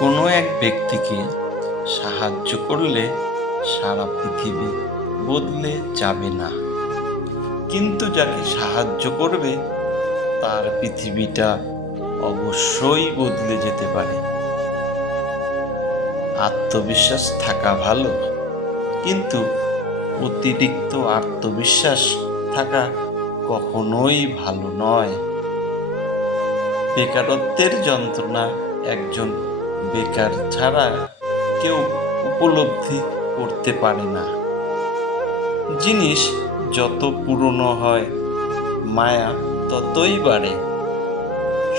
কোনো এক ব্যক্তিকে সাহায্য করলে সারা পৃথিবী বদলে যাবে না, কিন্তু যাকে সাহায্য করবে তার পৃথিবীটা অবশ্যই বদলে যেতে পারে। আত্মবিশ্বাস থাকা ভালো, কিন্তু অতিরিক্ত আত্মবিশ্বাস থাকা কখনোই ভালো নয়। বেকারত্বের যন্ত্রণা একজন বেকার ছাড়া কেউ উপলব্ধি করতে পারে না। জিনিস যত পুরনো হয় মায়া ততই বাড়ে,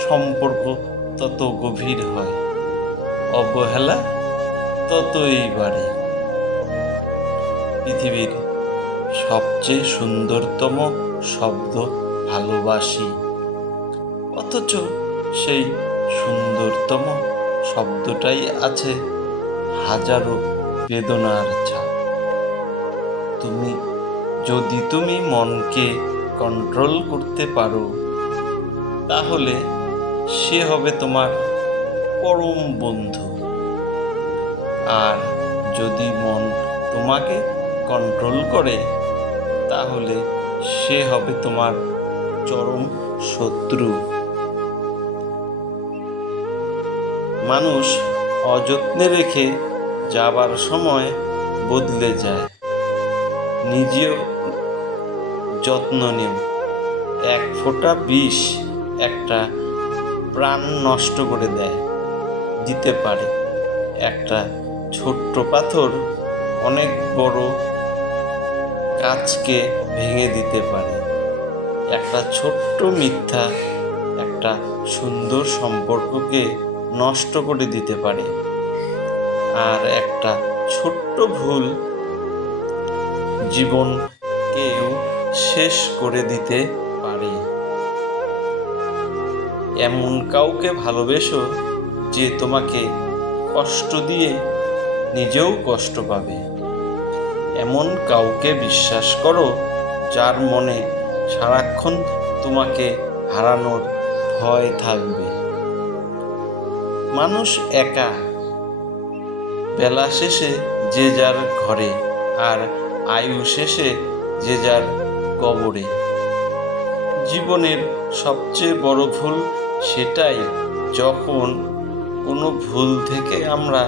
সম্পর্ক তত গভীর হয়, অবহেলা ততই বাড়ে। পৃথিবীর সবচেয়ে সুন্দরতম শব্দ ভালোবাসি, অথচ সেই সুন্দরতম শব্দটাই আছে হাজারো বেদনার ছাপ। তুমি মনকে কন্ট্রোল করতে পারো, তাহলে সে হবে তোমার পরম বন্ধু। আর যদি মন তোমাকে কন্ট্রোল করে, তাহলে সে হবে তোমার চরম শত্রু। মানুষ অযত্নে রেখে যাবার সময় বদলে যায়। নিজেও যত্ন নিন। এক ফোঁটা বিষ একটা প্রাণ নষ্ট করে দিতে পারে। একটা ছোট্ট পাথর অনেক বড় কাঁচকে ভেঙে দিতে পারে। একটা ছোট্ট মিথ্যা একটা সুন্দর সম্পর্ককে নষ্ট করে দিতে পারে। আর একটা ছোট্ট ভুল জীবনকেও শেষ করে দিতে পারে। এমন কাউকে ভালোবেসো যে তোমাকে কষ্ট দিয়ে নিজেও কষ্ট পাবে। এমন কাউকে বিশ্বাস করো যার মনে সারাক্ষণ তোমাকে হারানোর ভয় থাকবে। মানুষ একা, বেলা শেষে যে যার ঘরে, আর আয়ু শেষে যে যার কবরে। জীবনের সবচেয়ে বড় ভুল সেটাই, যখন কোনো ভুল থেকে আমরা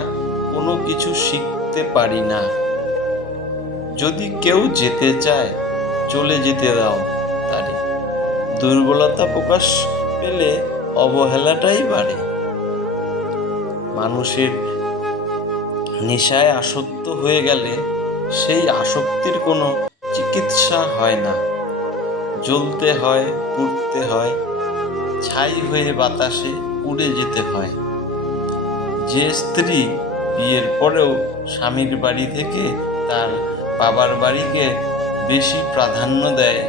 কোনো কিছু শিখতে পারি না। যদি কেউ যেতে চায়, চলে যেতে দাও তারে। দুর্বলতা প্রকাশ পেলে অবহেলাটাই বাড়ে। মানুষের নেশায় আসক্ত হয়ে গেলে সেই আসক্তির কোনো চিকিৎসা হয় না। জ্বলতে হয়, পুড়তে হয়, ছাই হয়ে বাতাসে উড়ে যেতে হয়। যে স্ত্রী বিয়ের পরেও স্বামীর বাড়ি থেকে তার বাবার বাড়িকে বেশি প্রাধান্য দেয়,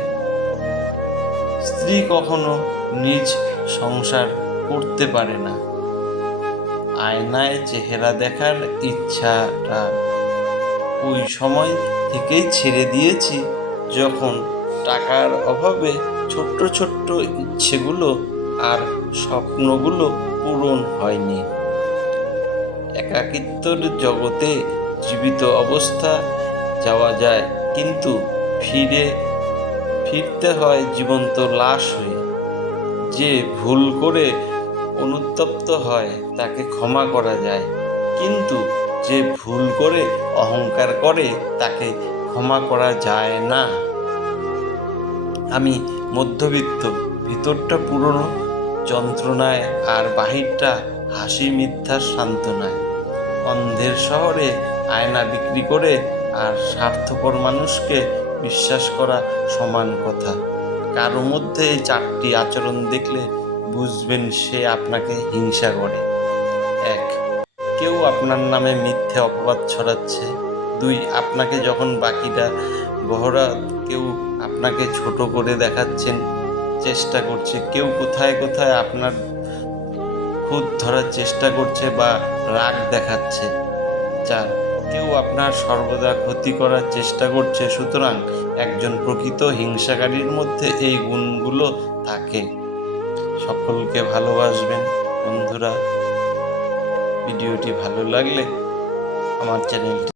স্ত্রী কখনো নিজ সংসার করতে পারে না। আয়নায় চেহারা দেখার ইচ্ছাটা ওই সময় থেকেই ছেড়ে দিয়েছি যখন টাকার অভাবে ছোট্ট ছোট্ট ইচ্ছেগুলো আর স্বপ্নগুলো পূরণ হয়নি। একাকিত্বের জগতে জীবিত অবস্থা যাওয়া যায়, কিন্তু ফিরতে হয় জীবন্ত লাশ হয়ে। যে ভুল করে অনুতপ্ত হয় তাকে ক্ষমা করা যায়, কিন্তু যে ভুল করে অহংকার করে তাকে ক্ষমা করা যায় না। আমি মধ্যবিত্ত, ভিতরটা পুরনো যন্ত্রণায় আর বাহিরটা হাসি মিথ্যার সান্ত্বনায়। অন্ধের শহরে আয়না বিক্রি করে আর স্বার্থপর মানুষকে বিশ্বাস করা সমান কথা। কারো মধ্যে এই চারটি আচরণ দেখলে বুঝবেন সে আপনাকে হিংসা করে। 1. কেউ আপনার নামে মিথ্যে অপবাদ ছড়াচ্ছে। 2. আপনাকে যখন বাকিটা বহরা কেউ আপনাকে ছোট করে দেখাচ্ছেন চেষ্টা করছে। কেউ কোথায় কোথায় আপনার খুঁত ধরার চেষ্টা করছে বা রাগ দেখাচ্ছে। 4. কেউ আপনার সর্বদা ক্ষতি করার চেষ্টা করছে। সুতরাং একজন প্রকৃত হিংসাকারীর মধ্যে এই গুণগুলো থাকে। সকলকে ভালোবাসবেন বন্ধুরা। ভিডিওটি ভালো লাগলে আমার চ্যানেলটি